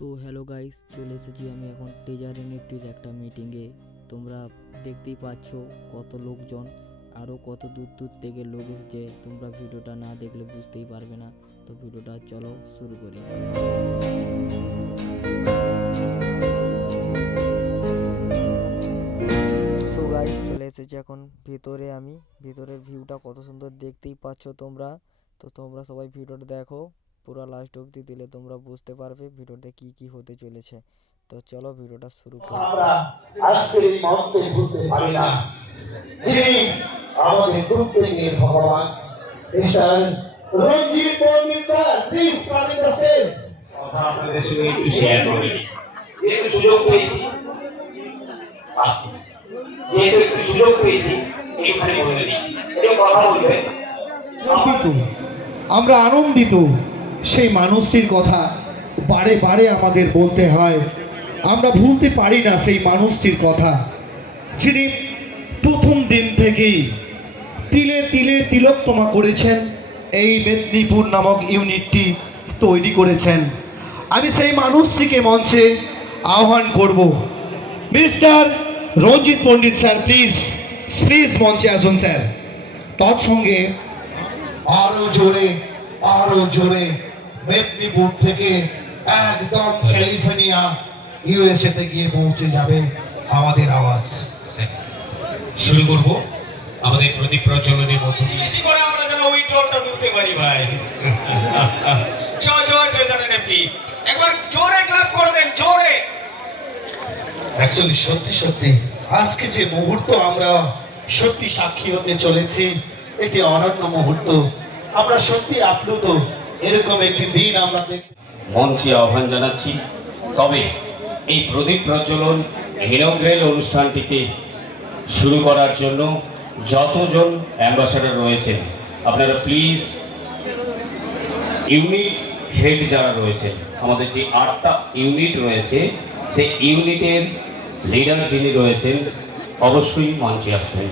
তো hello guys, চলে এসেছি আমি এখন টেজার এনএফটির একটা মিটিংয়ে। তোমরা দেখতেই পাচ্ছ কত লোকজন, আরও কত দূর দূর থেকে লোক এসেছে। তোমরা ভিডিওটা না দেখলে বুঝতেই পারবে না। তো ভিডিওটা চলো শুরু করি। সো গাইস, চলে এসেছি এখন ভিতরে। আমি ভিতরের ভিউটা কত সুন্দর দেখতেই পাচ্ছ তোমরা। তো তোমরা সবাই ভিডিওটা দেখো, পুরো লাস্ট অবধি দিলে তোমরা বুঝতে পারবে ভিডিওতে কি কি হতে চলেছে। তো চলো ভিডিওটা শুরু করি। আমরা আজকের এই মঞ্চে ভুলতে পারি না যিনি আমাদের প্রত্যেকের ভগবান mister Ranjit Pandit sir, please come in the stage. কথা আপনাদের সঙ্গে একটু শেয়ার করি। যেহেতু সুযোগ পেয়েছি এখানে বলে দিই, একটু কথা বলবেন। আমরা আনন্দিত সেই মানুষটির কথা বারে বারে আমাদের বলতে হয়। আমরা ভুলতে পারি না সেই মানুষটির কথা, যিনি প্রথম দিন থেকেই তিলে তিলে তিলোত্তমা করেছেন, এই মেদিনীপুর নামক ইউনিটটি তৈরি করেছেন। আমি সেই মানুষটিকে মঞ্চে আহ্বান করব। Mister Ranjit Pandit sir, please please মঞ্চে আসুন স্যার। তৎসঙ্গে আরো জোরে মেদিনীপুর থেকে একদম ক্যালিফোর্নিয়া ইউএসএ তে গিয়ে পৌঁছে যাবে আমাদের আওয়াজ। শুরু করব আমাদের প্রদীপ প্রজ্বলনের মধ্যে বেশি করে আমরা যেন ওই টোনটা তুলতে পারি ভাই। জয় জয় জয় জানেন আপনি একবার জোরে ক্লাপ করে দেন, জোরে। অ্যাকচুয়ালি সত্যি আজকে যে মুহূর্ত আমরা সত্যি সাক্ষী হতে চলেছি, একটি অনন্য মুহূর্ত। আমরা সত্যি আপ্লুত, এরকম একটি দিন আমরা মঞ্চে আহ্বান জানাচ্ছি। তবে এই প্রদীপ প্রজ্বলন ইনঅগ্রাল অনুষ্ঠানটিকে শুরু করার জন্য যতজন অ্যাম্বাসাডার রয়েছেন আপনারা প্লিজ ইউনিট হেড যারা রয়েছেন, আমাদের যে 8টা ইউনিট রয়েছে সেই ইউনিটের লিডার যিনি রয়েছেন অবশ্যই মঞ্চে আসবেন।